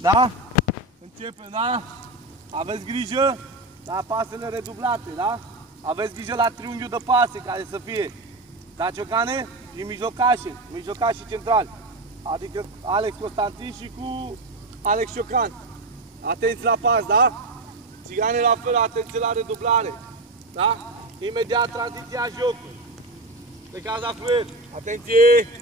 Da? Începem, da? Aveți grijă la pasele redublate, da? Aveți grijă la triunghiul de pase care să fie ca ciocane și mijlocașii centrali. Adică Alex Constantin și cu Alex Ciocan. Atenți la pas, da? Țigane la fel, atenție la redublare. Da? Imediat tranziția jocului. Plecați la fluier. Atenție!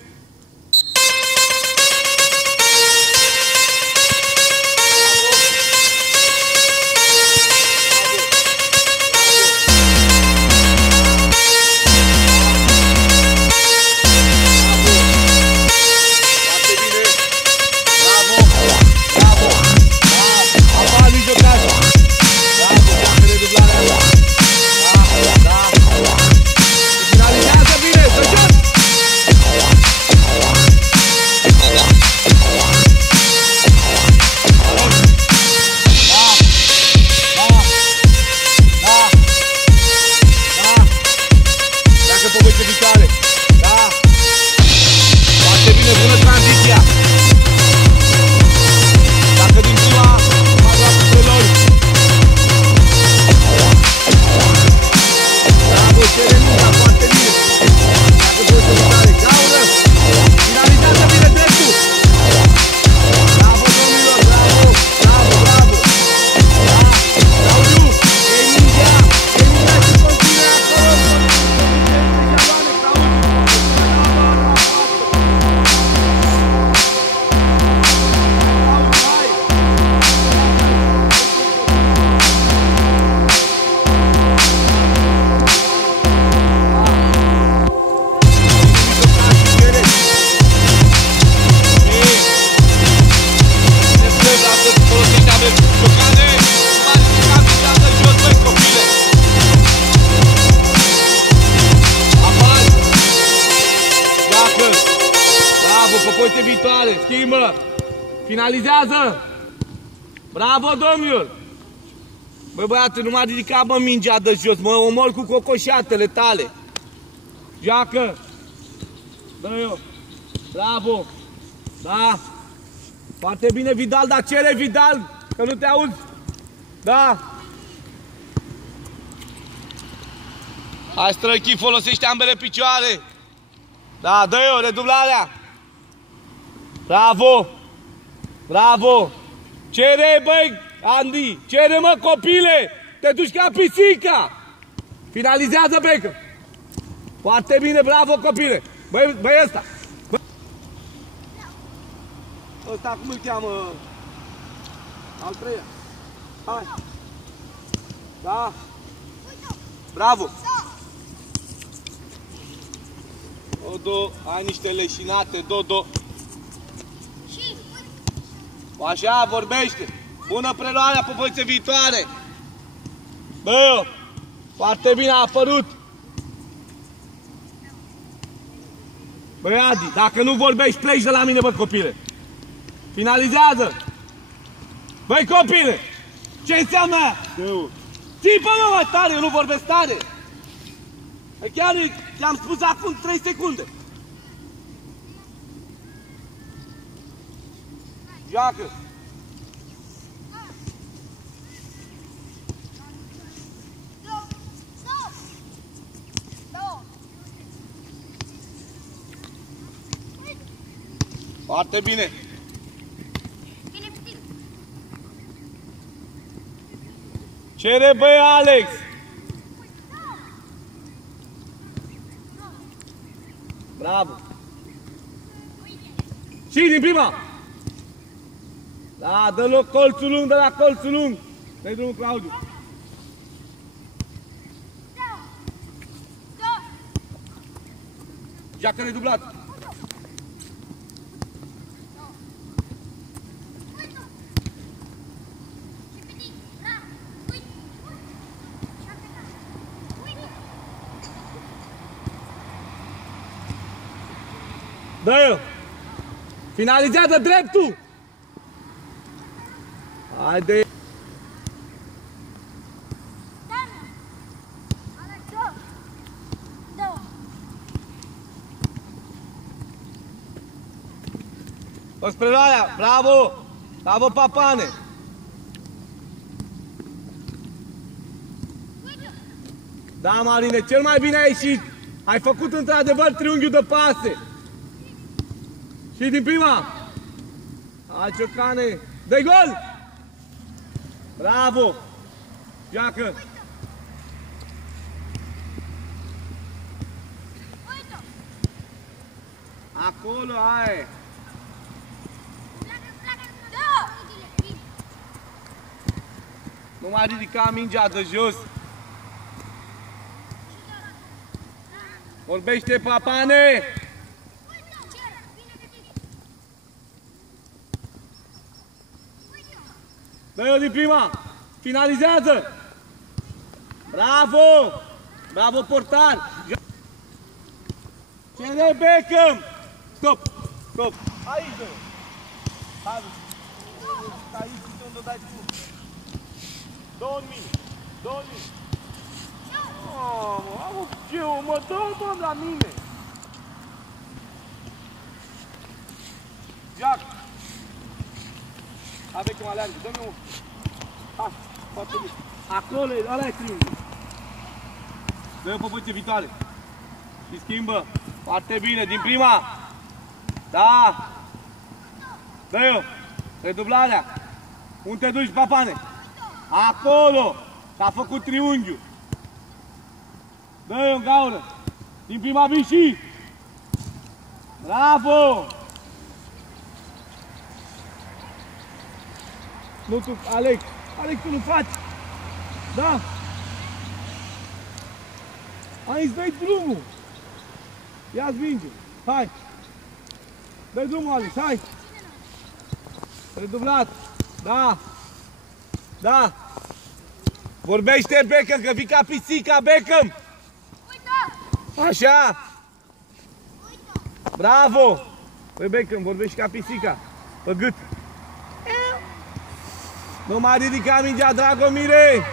Poziție viitoare, schimbă, finalizează! Bravo, domnul! Băi băiate, nu m-a ridicat mă mingea de jos, mă omor cu cocoșatele tale! Joacă! Dă eu! Bravo! Da! Foarte bine, Vidal, dar cere, Vidal, că nu te auzi! Da! Hai, străchi, folosește ambele picioare! Da, dă eu, redublarea! Bravo! Bravo! Cere, băi, Andy! Cere, mă, copile! Te duci ca pisica! Finalizează, Becă! Foarte bine, bravo, copile! Băi, ăsta! Ăsta cum îl cheamă? Al treia. Hai! Da! Bravo! Dodo, ai niște leșinate, Dodo! Așa, vorbește! Bună preluarea pe poziție viitoare! Bă, foarte bine a apărut! Băi, Adi, dacă nu vorbești, pleci de la mine, bă, copile! Finalizează! Băi, copile! Ce înseamnă aia? Țipă, mă, mai tare, eu nu vorbesc tare! Chiar ți-am spus acum 3 secunde! Joacă! Foarte bine! Cere, băi, Alex! Bravo! Și din prima! Da, dă loc colțul lung, de la colțul lung! Dă-i drumul, Claudiu! Joacă redublat! Dă-i! Finalizează dreptul! Haide! O spre Loaia, bravo! Bravo, Papane! Da, Marine, cel mai bine ai ieșit. Ai făcut într-adevăr triunghiul de pase. Și din prima. Hai, Ciocane. Dă-i gol! Bravo! Joacă! Acolo, hai! Nu mai ridica mingea de jos. Vorbește, Papane! Dă-i-o din prima! Finalizează! Bravo! Bravo, portar! Cere Beckham! Stop! Stop! Aici, dă-i! Hai! Aici, unde dai tu! 2 minute! 2 minute! Mamă, ce mă dă, mă, la mine! Jack! Hai, Beckham, aleargă, dă-mi un... Hai, foarte bine! Acolo, ăla e triunghiul! Dă-i o păpăție viitoare! Și schimbă! Foarte bine, din prima! Da! Dă-i-o! Redublarea! Unde te duci, Papane? Acolo! S-a făcut triunghiul! Dă-i-o în gaură! Din prima bișii! Bravo! Nu tu, Alex! Alex, tu nu faci! Da! Aici dă-i drumul! Ia-ți minge! Hai! Dă-i drumul, Alex, hai! Redublat! Da! Da! Vorbește, Beckham, că vii ca pisica, Beckham! Așa! Bravo! Păi, Beckham, vorbești ca pisica! Pe gât! Nu mai ridica mingea, Dragomire!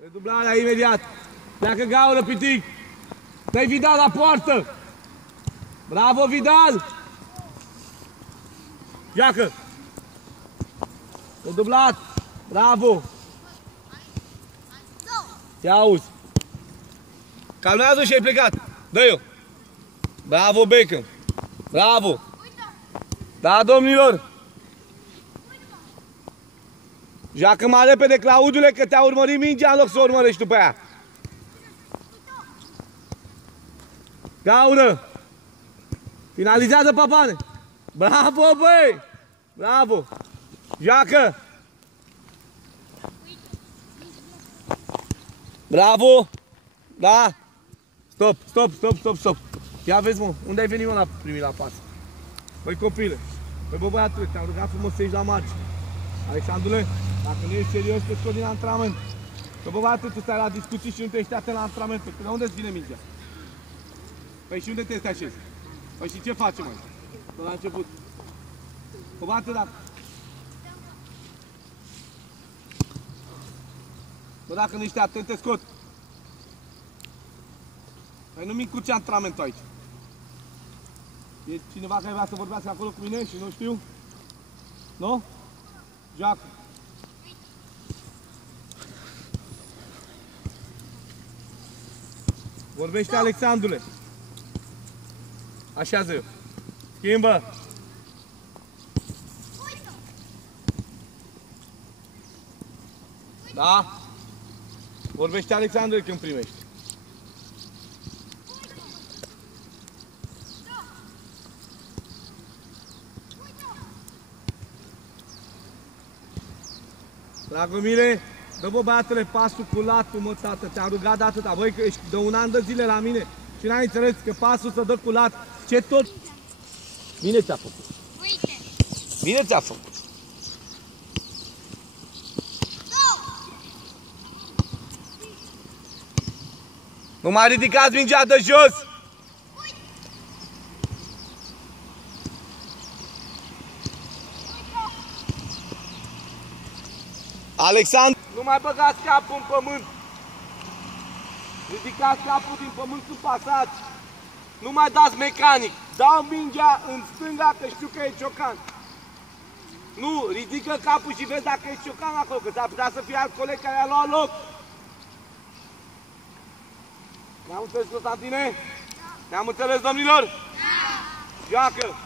Redublarea imediat! Pleacă gaură, pitic! Dă-i Vidal la poartă! Bravo, Vidal! Iacă! Redublat! Bravo! Te auzi! Calmează și ai plecat! Dă-i-o! Bravo, Beckham! Bravo! Da, domnilor! Joacă mai repede, Claudiule, că te-a urmărit mingea în loc să o urmărești după aia! Gaură! Finalizează, Papane! Bravo, băi! Bravo! Joacă! Bravo! Da! Stop, stop, stop, stop, stop! Ia vezi, mă, unde ai venit, mă, la primit la pas? Băi, copile! Băi, bă, băiatule, te-am rugat frumos să ieși la margine. Alexandrule, dacă nu ești serios, te scot din antrenament. Că, bă, băiatule, tu stai la discuții și nu te ești atent la antrenament. Păi, de unde îți vine mingea? Păi, și unde te așezi? Păi, și ce facem aici? Până la început. Bă, băiatule, dacă... Bă, dacă nu ești atent, te scot. Păi, nu-mi încurce antrenamentul aici. E cineva care vrea să vorbească acolo cu mine și nu știu? Nu? Joacă. Vorbește, Alexandrule. Așează-o. Schimbă. Da? Vorbește, Alexandrule, când primești. Dragomire, dă, bă, băiatule, pasul cu latul, mă, tată, te-am rugat de atâta. Băi, că ești de 1 an de zile la mine și n-ai înțeles că pasul să dă cu lat. Ce tot? Bine ți-a făcut. Uite. Bine ți-a făcut. Nu mai ridicați mingea de jos! Alexandru, nu mai băgați capul în pământ! Ridicați capul din pământ când pasați! Nu mai dați mecanic! dau mingea în stânga, că știu că e Ciocan. Nu, ridică capul și vezi dacă e Ciocan acolo, că s-ar putea să fie alt coleg care a luat loc. Ne-am înțeles, Constantine? Ne-am înțeles, domnilor? Da! Joacă!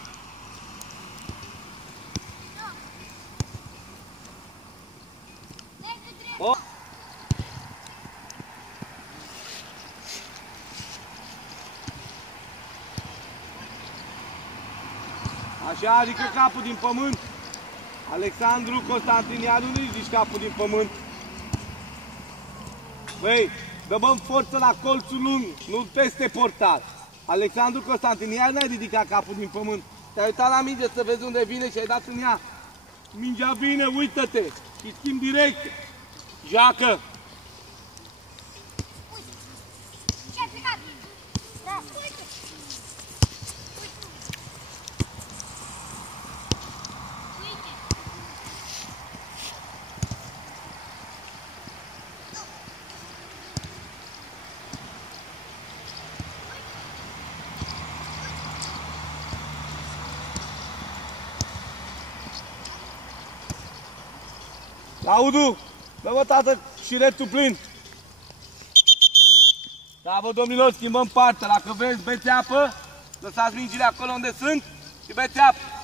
O. Așa, ridică capul din pământ. Alexandru Constantinianu, nu ridici capul din pământ. Băi, dă-bă forță la colțul lung, nu peste portar. Alexandru Constantinianu, n-ai ridicat capul din pământ. Te-ai uitat la minge să vezi unde vine și ai dat în ea. Mingea vine, uită-te și schimb direct. Joacă! Audu, dă-mă, tată, șiretul plin. Da, vă, domnilor, schimbăm partea. Dacă vreți, beți apă, lăsați mingile acolo unde sunt și beți apă.